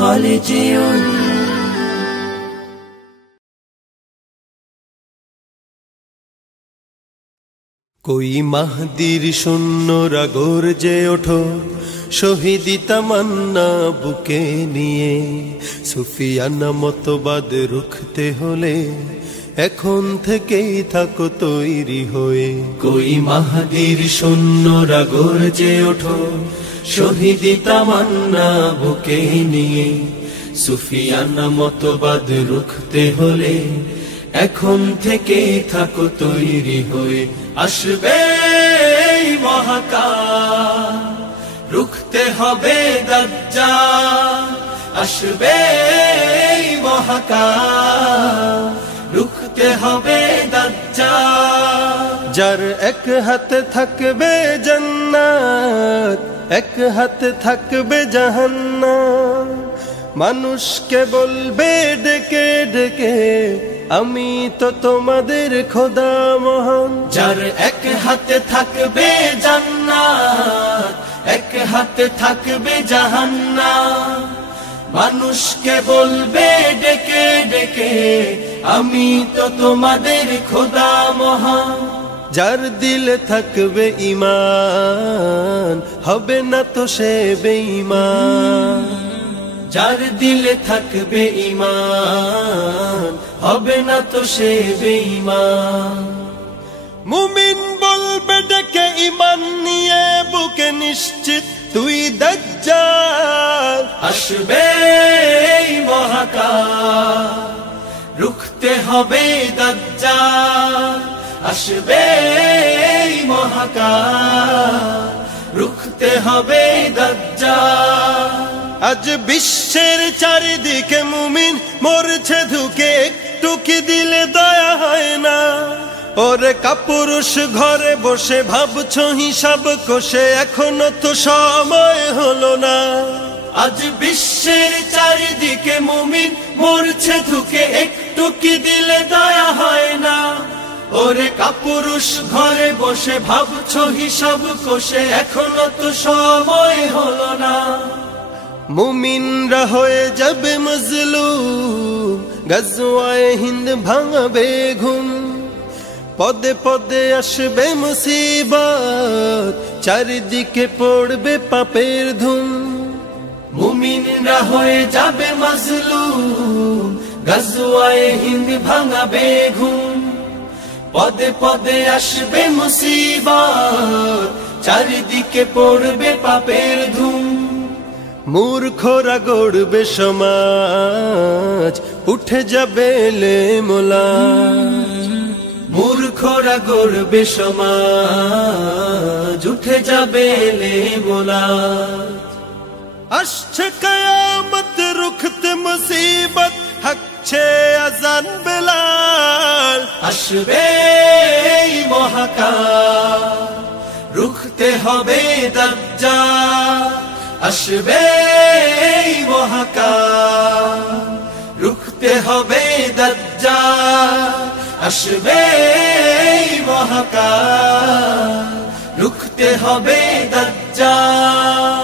خالدون कोई महदीर शून्यरा गरजे ओठो शहीदी तमन्ना बुके निये सुफियाना मतबाद रुखते होले এখন থেকেই থাকো তৈরি হয়ে कोई महदीर शून्यरा गरजे ओठो शहीदी तमन्ना बुके निये सुफियाना मतबाद रुखते होले এখন থেকেই থাকো তৈরি হয়ে আসবে মহাকাল রুখতে হবে দাজ্জাল আসবে মহাকাল রুখতে হবে দাজ্জাল যার এক হাতে থাকবে জান্নাত এক হাতে থাকবে জাহান্নাম মানুষকে বলবে ডেকে ডেকে আমি তো তোমাদের খোদা মহান যার এক হাতে থাকবে জান্নাত এক হাতে থাকবে জাহান্নাম মানুষকে বলবে ডেকে ডেকে আমি তো তোমাদের খোদা মহান যার দিলে থাকবে ঈমান হবে না তো সে বেঈমান যার দিলে থাকবে ঈমান হবে না তো সে বেঈমান মুমিন বলবে ডেকে ঈমান নিয়ে বুকে নিশ্চিত তুই দাজ্জাল আসবে মহাকাল রুখতে হবে দাজ্জাল আসবে মহাকাল রুখতে হবে দাজ্জাল আজ বিশ্বের চারিদিকে মুমিন মরছে ধুকে একটু কি দিলে দয়া হয় না ওরে কাপুরুষ ঘরে বসে ভাবছো হিসাব কষে এখনো তো সময় হলো না আজ বিশ্বের চারিদিকে মুমিন মরছে ধুকে একটু কি দিলে দয়া হয় না ওরে কাপুরুষ ঘরে বসে ভাবছো হিসাব কষে এখনো তো সময় হলো না মুমিনরা হয়ে যাবে মজলুম গজওয়ায়ে হিন্দ ভাঙাবে ঘুম পদে পদে আসবে মুসিবত চারিদিকে পড়বে পাপের ধুম মুমিনরা হয়ে যাবে মজলুম গজওয়ায়ে হিন্দ ভাঙাবে ঘুম পদে পদে আসবে মুসিবত চারিদিকে পড়বে পাপের ধুম মূর্খরা গড়বে সমাজ উঠে যাবে লেমোলাজ মূর্খরা গড়বে সমাজ উঠে যাবে লেমোলাজ আসছে কিয়ামত রুখতে মুসিবত হাকছে আযান বেলাল আসবে মহাকাল রুখতে হবে দাজ্জাল আসবে মহাকাল রুখতে হবে দাজ্জাল আসবে মহাকাল রুখতে হবে দাজ্জাল